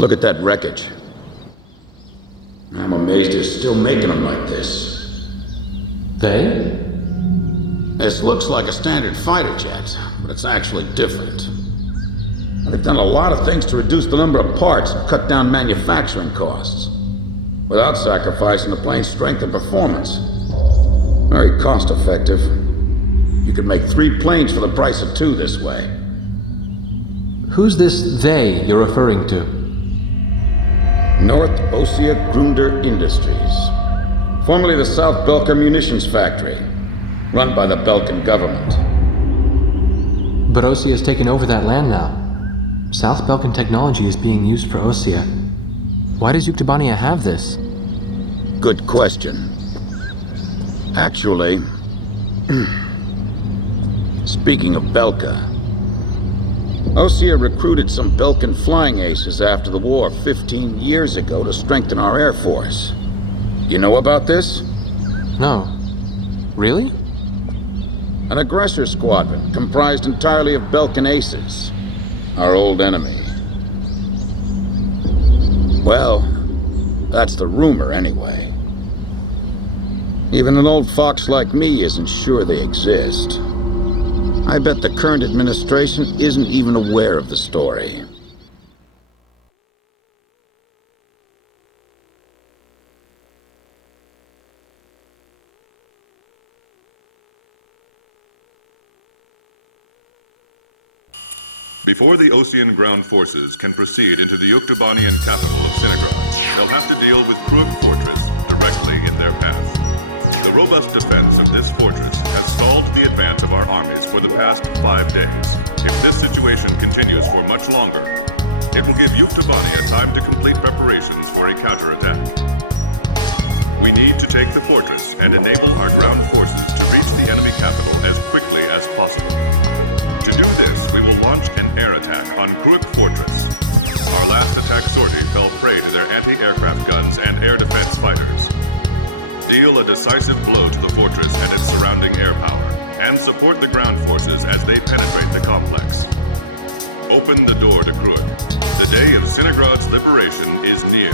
Look at that wreckage. I'm amazed they're still making them like this. They? This looks like a standard fighter jet, but it's actually different. They've done a lot of things to reduce the number of parts and cut down manufacturing costs, without sacrificing the plane's strength and performance. Very cost effective. You could make 3 planes for the price of 2 this way. Who's this they you're referring to? North Ossia Grunder Industries, formerly the South Belka Munitions Factory, run by the Belkan government. But Ossia has taken over that land now. South Belkan technology is being used for Ossia. Why does Yuktobania have this? Good question. Actually, speaking of Belka, Ossia recruited some Belkan flying aces after the war 15 years ago to strengthen our Air Force. You know about this? No. Really? An aggressor squadron comprised entirely of Belkan aces, our old enemy. Well, that's the rumor anyway. Even an old fox like me isn't sure they exist. I bet the current administration isn't even aware of the story. Before the Ossian ground forces can proceed into the Yuktobanian capital of Cinegrad, they'll have to deal with Krug Fortress directly in their path. The robust defense of this fortress has stalled the advance of our armies for the past 5 days. If this situation continues for much longer, it will give Yuktobania time to complete preparations for a counterattack. We need to take the fortress and enable our ground forces to reach the enemy capital as quickly as possible. To do this, we will launch an air attack on Krug Fortress. Our last attack sortie fell prey to their anti-aircraft guns and air defense fighters. Deal a decisive blow to the fortress and its surrounding air power, and support the ground forces as they penetrate the complex. Open the door to Krug. The day of Cinegrad's liberation is near.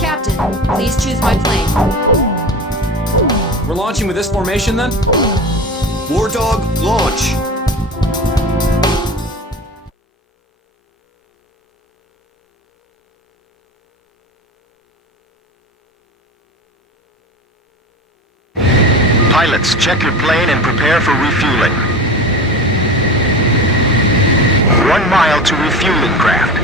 Captain, please choose my plane. We're launching with this formation then? War Dog, launch! Pilots, check your plane and prepare for refueling. 1 mile to refueling craft.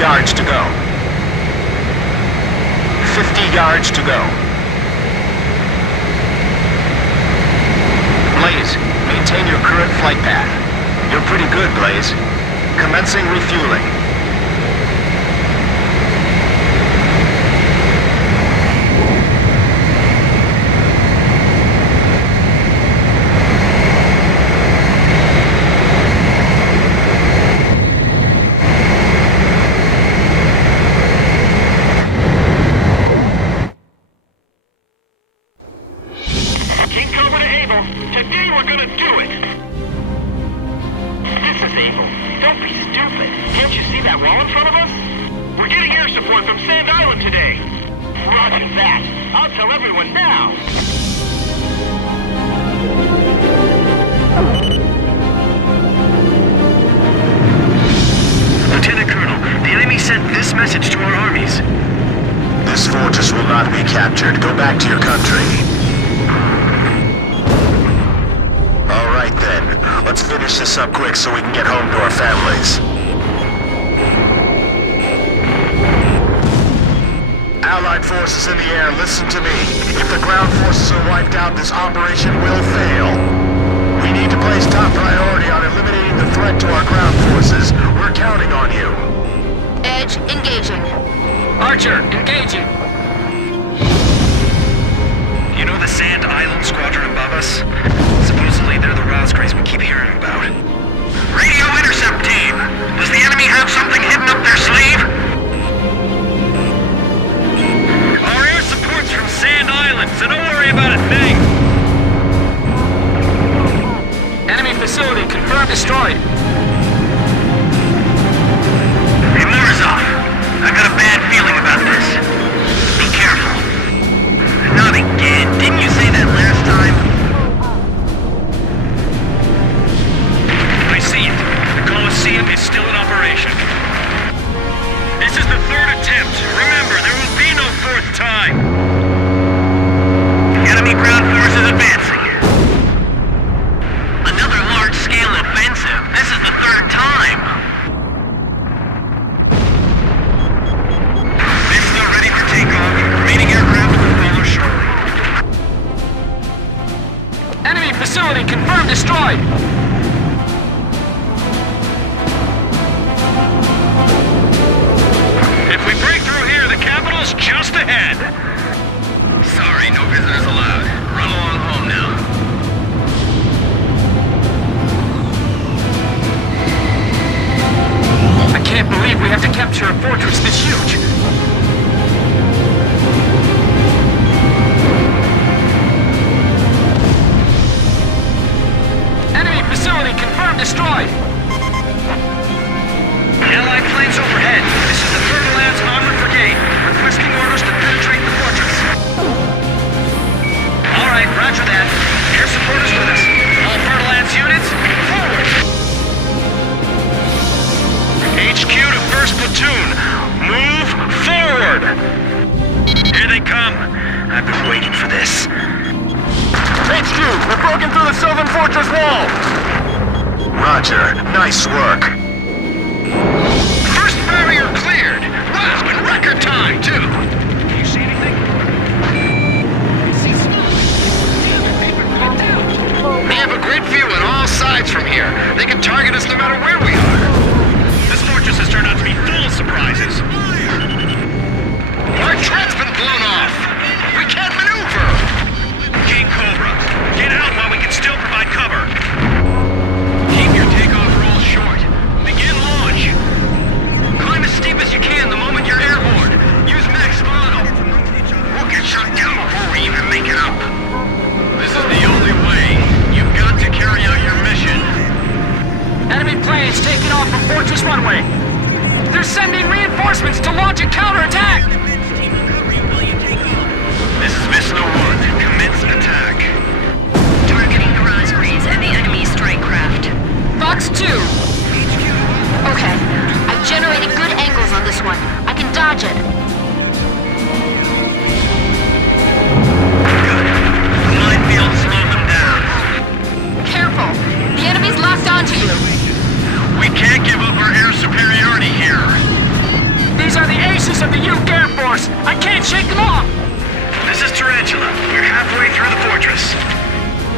Yards to go. 50 yards to go. Blaze, maintain your current flight path. You're pretty good, Blaze. Commencing refueling. much as that. I'll tell everyone now. Lieutenant Colonel, the enemy sent this message to our armies. This fortress will not be captured. Go back to your country. All right then. Let's finish this up quick so we can get home to our families. Allied forces in the air, listen to me. If the ground forces are wiped out, this operation will fail. We need to place top priority on eliminating the threat to our ground forces. We're counting on you. Edge engaging. Archer, engaging. You know the Sand Island squadron above us? Supposedly they're the Rosgraves we keep hearing about. Radio intercept team! Does the enemy have something hidden up their sleeve? Our air support's from Sand Island, so don't worry about a thing. Enemy facility confirmed destroyed. Hey, Morozov, I've got a bad feeling about this. Be careful. Not again. Didn't you say that last time? I see it. The Colosseum is still in operation. This is the third attempt. Remember, there will be no fourth time. Enemy ground forces advancing. Another large-scale offensive. This is the third time. Vista ready for takeoff. Remaining aircraft will follow shortly. Enemy facility confirmed destroyed. If we break through here, the capital's just ahead. Sorry, no visitors allowed. Run along home now. I can't believe we have to capture a fortress this huge. Enemy facility confirmed destroyed. Allied planes overhead. This is the 3rd Lance Armored Brigade, requesting orders to penetrate the fortress. All right, roger that. Air support is with us. All 3rd Lance units, forward! HQ to 1st Platoon, move forward! Here they come. I've been waiting for this. HQ, we're broken through the southern fortress wall! Roger. Nice work. First barrier cleared! Wow, in record time, too! Can you see anything? I see smoke! Damn it, paper, get down! They have a great view on all sides from here. They can target us no matter where we are. This fortress has turned out to be full of surprises. Our tread's been blown off! We can't maneuver! King Cobra, get out while we can still provide cover! Keep your takeoff roll short. Begin launch! Climb as steep as you can the moment you're airborne. Use max throttle. We'll get shot down before we even make it up. This is the only way. You've got to carry out your mission. Enemy planes taking off from Fortress Runway. They're sending reinforcements to launch a counterattack. This is Vista 1. Commence attack. Targeting the Rosgraves and the enemy strike craft. Fox 2. Okay, I've generated good angles on this one. I can dodge it. Good. The minefield slowed them down. Careful, the enemy's locked onto you. We can't give up our air superiority here. These are the aces of the Uke Air Force. I can't shake them off. This is Tarantula. We're halfway through the fortress.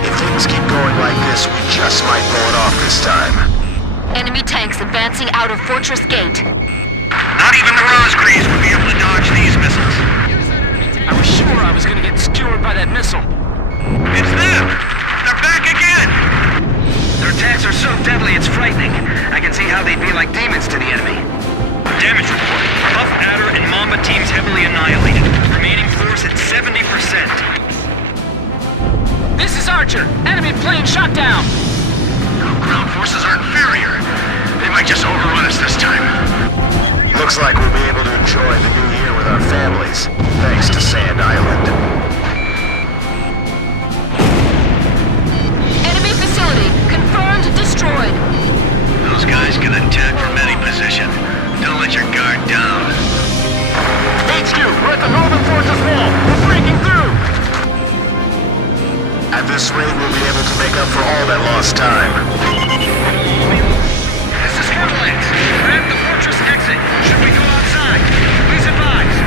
If things keep going like this, we just might pull it off this time. Enemy tanks advancing out of Fortress Gate. Not even the Rosgraves would be able to dodge these missiles. I was sure I was gonna get skewered by that missile. It's them! They're back again! Their attacks are so deadly it's frightening. I can see how they'd be like demons to the enemy. Damage report. Puff, Adder, and Mamba teams heavily annihilated. Remaining force at 70%. This is Archer. Enemy plane shot down. Ground forces are inferior. They might just overrun us this time. Looks like we'll be able to enjoy the new year with with our families, thanks to Sand Island. Enemy facility confirmed destroyed. Those guys can attack from any position. Don't let your guard down. HQ, we're at the Northern Fortress wall. We're breaking through. At this rate, we'll be able to make up for all that lost time. This is Avalanche. We're at the fortress exit. Should we go outside? Please advise.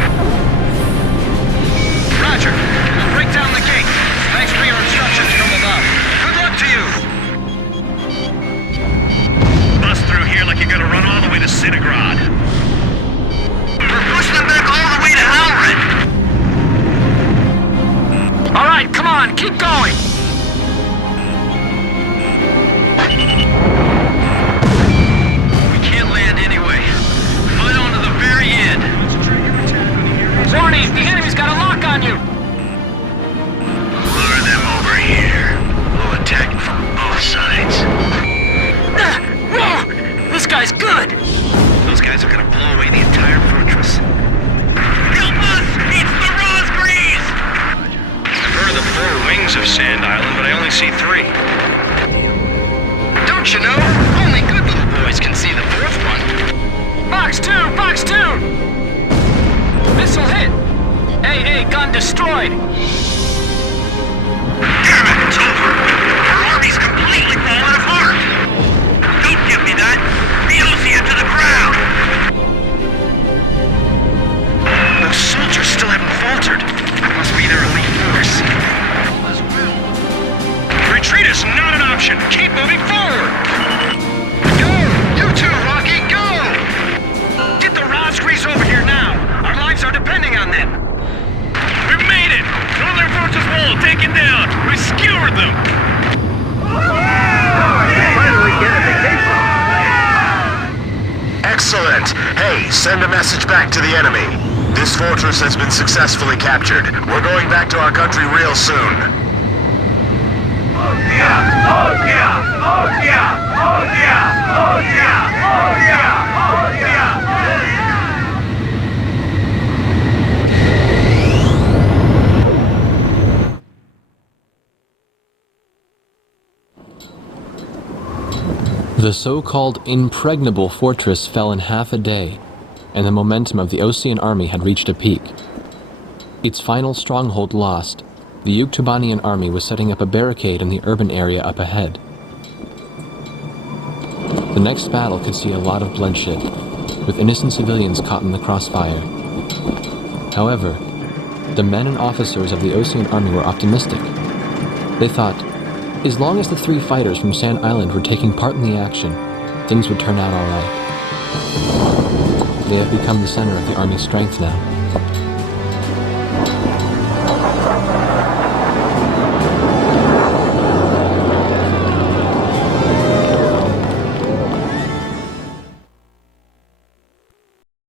Roger. We'll break down the gate. Thanks for your instructions from above. Good luck to you. Bust through here like you're gonna run all the way to Cinegrad. We're pushing them back all the way to Halrid. All right, come on, keep going. We can't land anyway. Fight on to the very end. Warning, the enemy's got a lock on you. Lure them over here. We'll attack from both sides. Whoa, this guy's good. Those guys are gonna blow away the entire fortress. Help us! It's the Rosgreaves! I've heard of the 4 wings of Sand Island, but I only see 3. Don't you know? Only good little boys can see the 4th one. Box 2, box 2. Missile hit. AA gun destroyed. Damn it, it's over! Our army's completely fallen apart! Don't give me that! Beocia to the ground! Those soldiers still haven't faltered. Must be their elite force. Retreat is not an option! Keep moving forward! Go! You too, Rocky, go! Get the Rosgreaves over here now! Our lives are depending on them! We've made it! Northern Fortress wall taken down! We skewered them! Excellent. Hey, send a message back to the enemy. This fortress has been successfully captured. We're going back to our country real soon. The so-called impregnable fortress fell in half a day, and the momentum of the Osean army had reached a peak. Its final stronghold lost, the Yuktubanian army was setting up a barricade in the urban area up ahead. The next battle could see a lot of bloodshed, with innocent civilians caught in the crossfire. However, the men and officers of the Osean army were optimistic. They thought, as long as the 3 fighters from Sand Island were taking part in the action, things would turn out all right. They have become the center of the army's strength now.